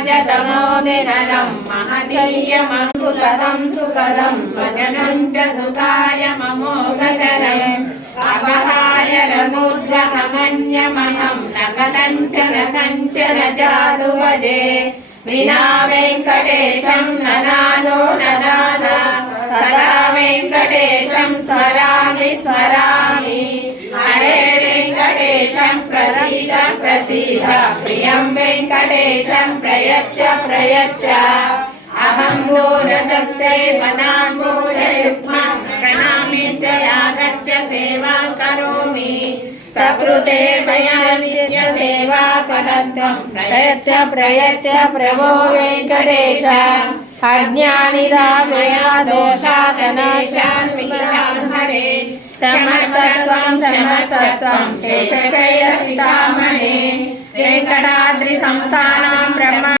राजतमोदिनरं महनीयमं सुखदं स्वजनं च सुखाय ममोघशरम् अपहाय रघुद्वहमन्यमहं न कदञ्चन जातु भजे विना वेङ्कटेशं ननादो ननाद सदा वेङ्कटेशं स्मरामि हरे वेङ्कटेशं प्रसीद प्रियं वेङ्कटेशं प्रयच्छ अहं दूरतस्ते पदाम्बोजयुग्मं प्रणामीश्च यागच्छ सेवां करोमि सकृते मया नित्यसेवा फलत्वं प्रयच्छ प्रभो वेङ्कटेश अज्ञानिदागया दोषादनाशान् विहितान् हरे क्षमस्वं शेषशैलसितामणे वेङ्कटाद्रि संस्थानं ब्रह्म